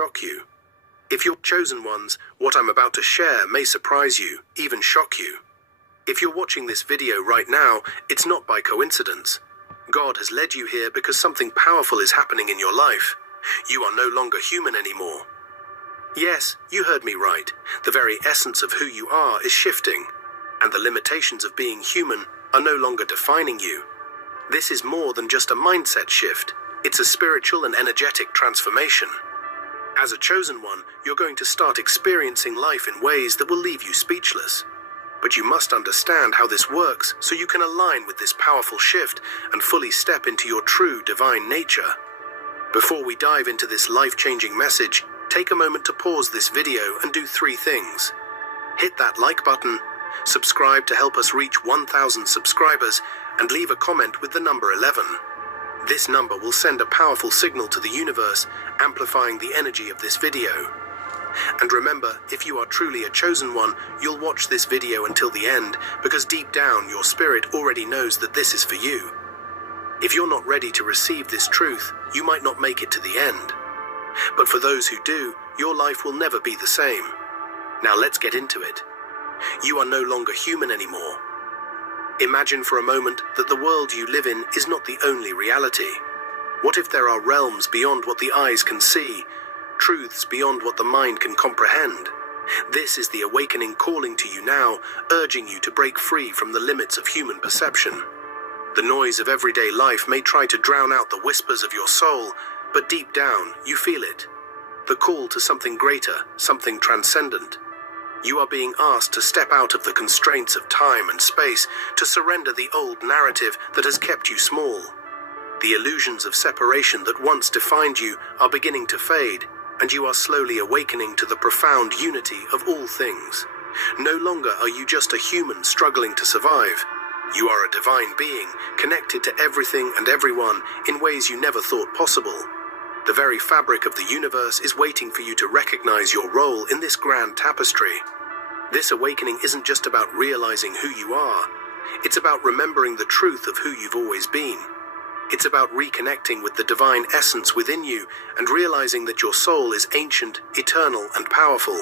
shock you. If you're chosen ones, what I'm about to share may surprise you, even shock you. If you're watching this video right now, it's not by coincidence. God has led you here because something powerful is happening in your life. You are no longer human anymore. Yes, you heard me right. The very essence of who you are is shifting, and the limitations of being human are no longer defining you. This is more than just a mindset shift. It's a spiritual and energetic transformation. As a chosen one, you're going to start experiencing life in ways that will leave you speechless. But you must understand how this works so you can align with this powerful shift and fully step into your true divine nature. Before we dive into this life-changing message, take a moment to pause this video and do 3 things. Hit that like button, subscribe to help us reach 1,000 subscribers, and leave a comment with the number 11. This number will send a powerful signal to the universe, amplifying the energy of this video. And remember, if you are truly a chosen one, you'll watch this video until the end, because deep down your spirit already knows that this is for you. If you're not ready to receive this truth, you might not make it to the end. But for those who do, your life will never be the same. Now let's get into it. You are no longer human anymore. Imagine for a moment that the world you live in is not the only reality. What if there are realms beyond what the eyes can see, truths beyond what the mind can comprehend? This is the awakening calling to you now, urging you to break free from the limits of human perception. The noise of everyday life may try to drown out the whispers of your soul, but deep down you feel it. The call to something greater, something transcendent. You are being asked to step out of the constraints of time and space, to surrender the old narrative that has kept you small. The illusions of separation that once defined you are beginning to fade, and you are slowly awakening to the profound unity of all things. No longer are you just a human struggling to survive. You are a divine being, connected to everything and everyone in ways you never thought possible. The very fabric of the universe is waiting for you to recognize your role in this grand tapestry. This awakening isn't just about realizing who you are. It's about remembering the truth of who you've always been. It's about reconnecting with the divine essence within you and realizing that your soul is ancient, eternal, and powerful.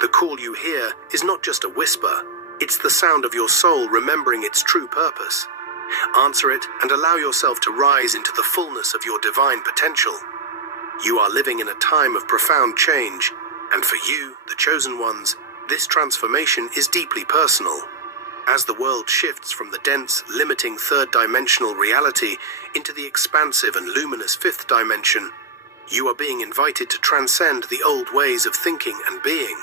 The call you hear is not just a whisper. It's the sound of your soul remembering its true purpose. Answer it and allow yourself to rise into the fullness of your divine potential. You are living in a time of profound change, and for you, the chosen ones, this transformation is deeply personal. As the world shifts from the dense, limiting third-dimensional reality into the expansive and luminous fifth dimension, you are being invited to transcend the old ways of thinking and being.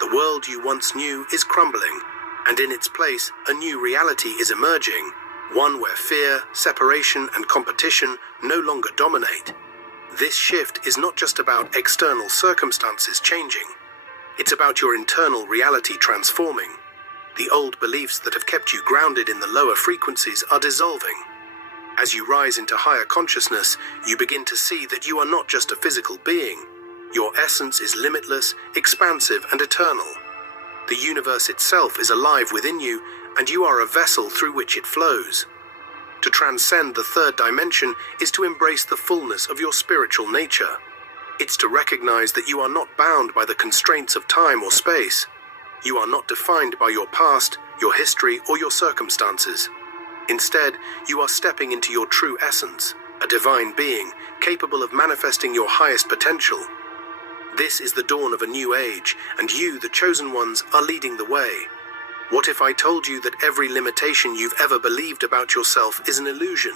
The world you once knew is crumbling, and in its place, a new reality is emerging, one where fear, separation, and competition no longer dominate. This shift is not just about external circumstances changing. It's about your internal reality transforming. The old beliefs that have kept you grounded in the lower frequencies are dissolving. As you rise into higher consciousness, you begin to see that you are not just a physical being. Your essence is limitless, expansive, and eternal. The universe itself is alive within you, and you are a vessel through which it flows. To transcend the third dimension is to embrace the fullness of your spiritual nature. It's to recognize that you are not bound by the constraints of time or space. You are not defined by your past, your history, or your circumstances. Instead, you are stepping into your true essence, a divine being capable of manifesting your highest potential. This is the dawn of a new age, and you, the chosen ones, are leading the way. What if I told you that every limitation you've ever believed about yourself is an illusion?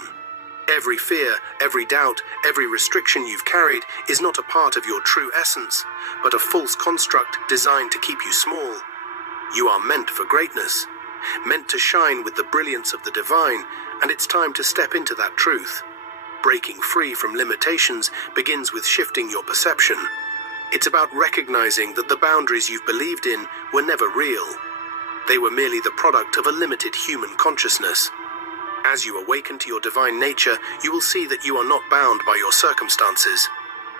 Every fear, every doubt, every restriction you've carried is not a part of your true essence, but a false construct designed to keep you small. You are meant for greatness, meant to shine with the brilliance of the divine, and it's time to step into that truth. Breaking free from limitations begins with shifting your perception. It's about recognizing that the boundaries you've believed in were never real. They were merely the product of a limited human consciousness. As you awaken to your divine nature, you will see that you are not bound by your circumstances.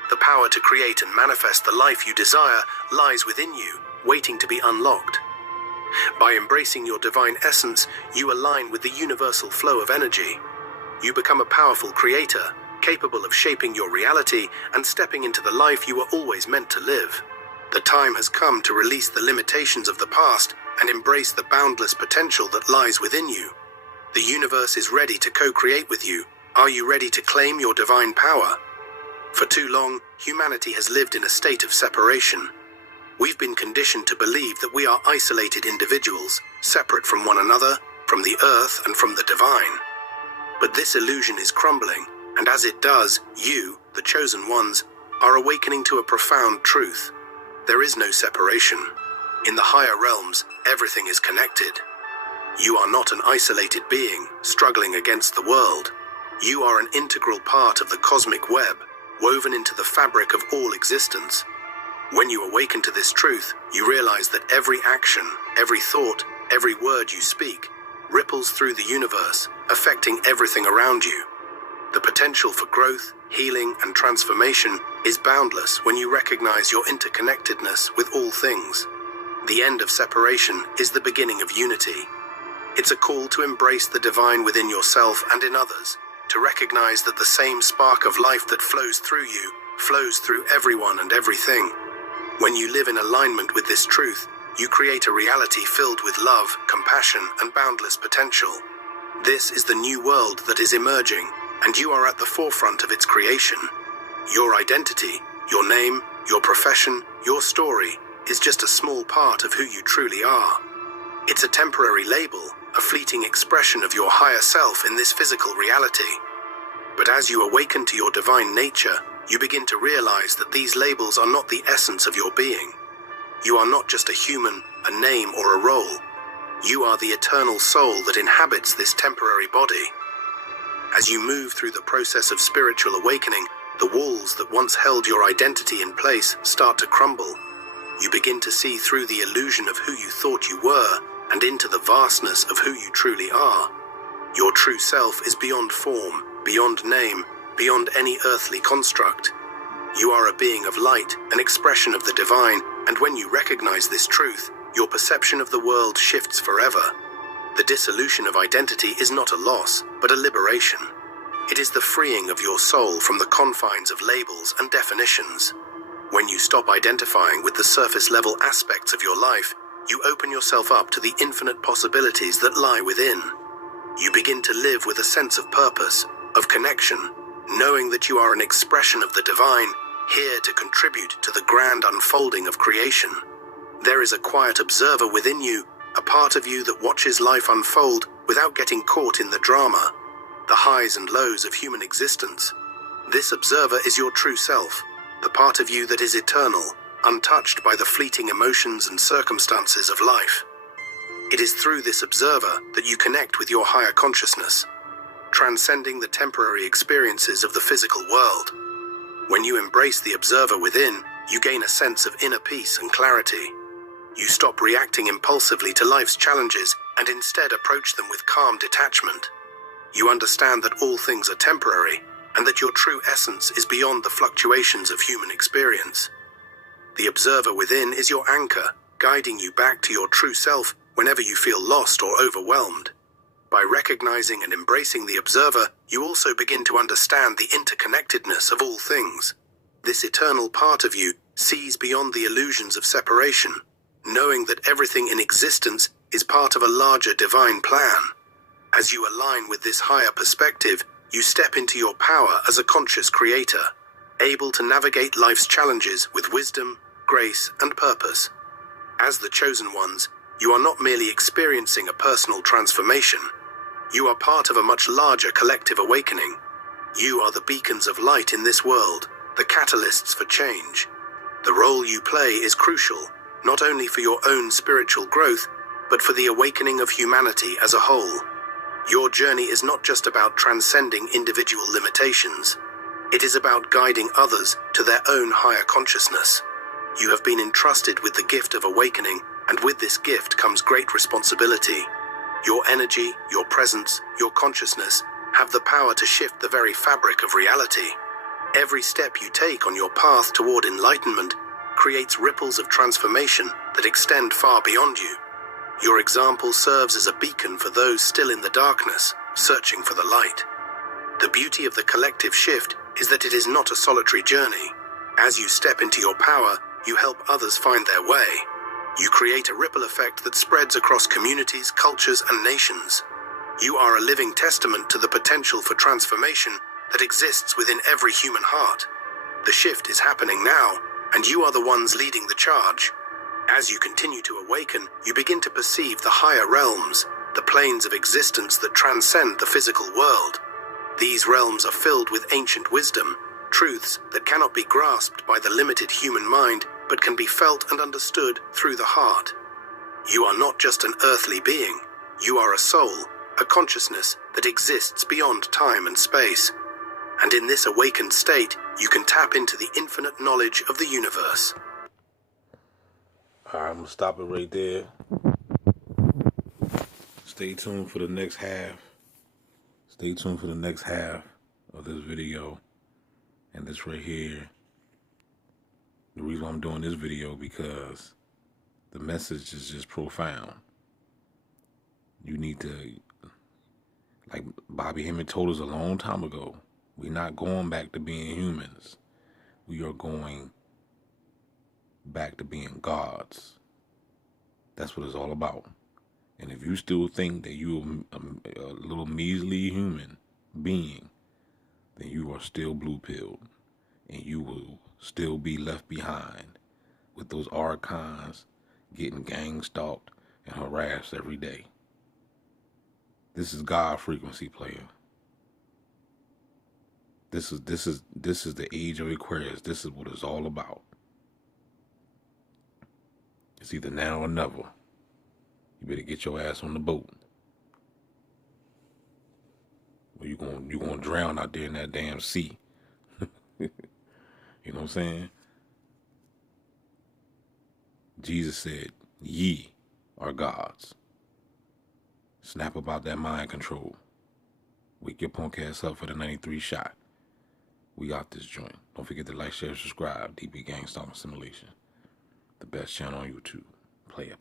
The power to create and manifest the life you desire lies within you, waiting to be unlocked. By embracing your divine essence, you align with the universal flow of energy. You become a powerful creator, capable of shaping your reality and stepping into the life you were always meant to live. The time has come to release the limitations of the past and embrace the boundless potential that lies within you. The universe is ready to co-create with you. Are you ready to claim your divine power? For too long, humanity has lived in a state of separation. We've been conditioned to believe that we are isolated individuals, separate from one another, from the earth, and from the divine. But this illusion is crumbling, and as it does, you, the chosen ones, are awakening to a profound truth. There is no separation. In the higher realms, everything is connected. You are not an isolated being, struggling against the world. You are an integral part of the cosmic web, woven into the fabric of all existence. When you awaken to this truth, you realize that every action, every thought, every word you speak, ripples through the universe, affecting everything around you. The potential for growth, healing, and transformation is boundless when you recognize your interconnectedness with all things. The end of separation is the beginning of unity. It's a call to embrace the divine within yourself and in others, to recognize that the same spark of life that flows through you flows through everyone and everything. When you live in alignment with this truth, you create a reality filled with love, compassion, and boundless potential. This is the new world that is emerging, and you are at the forefront of its creation. Your identity, your name, your profession, your story is just a small part of who you truly are. It's a temporary label, a fleeting expression of your higher self in this physical reality. But as you awaken to your divine nature, you begin to realize that these labels are not the essence of your being. You are not just a human, a name, or a role. You are the eternal soul that inhabits this temporary body. As you move through the process of spiritual awakening, the walls that once held your identity in place start to crumble. You begin to see through the illusion of who you thought you were and into the vastness of who you truly are. Your true self is beyond form, beyond name, beyond any earthly construct. You are a being of light, an expression of the divine, and when you recognize this truth, your perception of the world shifts forever. The dissolution of identity is not a loss, but a liberation. It is the freeing of your soul from the confines of labels and definitions. When you stop identifying with the surface-level aspects of your life, you open yourself up to the infinite possibilities that lie within. You begin to live with a sense of purpose, of connection, knowing that you are an expression of the divine, here to contribute to the grand unfolding of creation. There is a quiet observer within you, a part of you that watches life unfold without getting caught in the drama, the highs and lows of human existence. This observer is your true self, the part of you that is eternal, untouched by the fleeting emotions and circumstances of life. It is through this observer that you connect with your higher consciousness, transcending the temporary experiences of the physical world. When you embrace the observer within, you gain a sense of inner peace and clarity. You stop reacting impulsively to life's challenges and instead approach them with calm detachment. You understand that all things are temporary and that your true essence is beyond the fluctuations of human experience. The observer within is your anchor, guiding you back to your true self whenever you feel lost or overwhelmed. By recognizing and embracing the observer, you also begin to understand the interconnectedness of all things. This eternal part of you sees beyond the illusions of separation, knowing that everything in existence is part of a larger divine plan. As you align with this higher perspective, you step into your power as a conscious creator, able to navigate life's challenges with wisdom, grace, and purpose. As the chosen ones, you are not merely experiencing a personal transformation. You are part of a much larger collective awakening. You are the beacons of light in this world, the catalysts for change. The role you play is crucial, not only for your own spiritual growth, but for the awakening of humanity as a whole. Your journey is not just about transcending individual limitations. It is about guiding others to their own higher consciousness. You have been entrusted with the gift of awakening, and with this gift comes great responsibility. Your energy, your presence, your consciousness have the power to shift the very fabric of reality. Every step you take on your path toward enlightenment creates ripples of transformation that extend far beyond you. Your example serves as a beacon for those still in the darkness, searching for the light. The beauty of the collective shift is that it is not a solitary journey. As you step into your power, you help others find their way. You create a ripple effect that spreads across communities, cultures, and nations. You are a living testament to the potential for transformation that exists within every human heart. The shift is happening now, and you are the ones leading the charge. As you continue to awaken, you begin to perceive the higher realms, the planes of existence that transcend the physical world. These realms are filled with ancient wisdom, truths that cannot be grasped by the limited human mind, but can be felt and understood through the heart. You are not just an earthly being. You are a soul, a consciousness that exists beyond time and space. And in this awakened state, you can tap into the infinite knowledge of the universe. All right, I'm going to stop it right there. Stay tuned for the next half. Stay tuned for the next half of this video. And this right here, the reason why I'm doing this video, because the message is just profound. You need to, like Bobby Hemming told us a long time ago, we're not going back to being humans. We are going back to being gods. That's what it's all about. And if you still think that you're a little measly human being, then you are still blue-pilled, and you will still be left behind with those archons getting gang stalked and harassed every day. This is God frequency, player. This is the age of Aquarius. This is what it's all about. It's either now or never. You better get your ass on the boat. Or you're gonna drown out there in that damn sea. You know what I'm saying? Jesus said, ye are gods. Snap about that mind control. Wake your punk ass up for the 93 shot. We got this joint. Don't forget to like, share, subscribe. DB Gang Stalking Simulation. The best channel on YouTube. Player.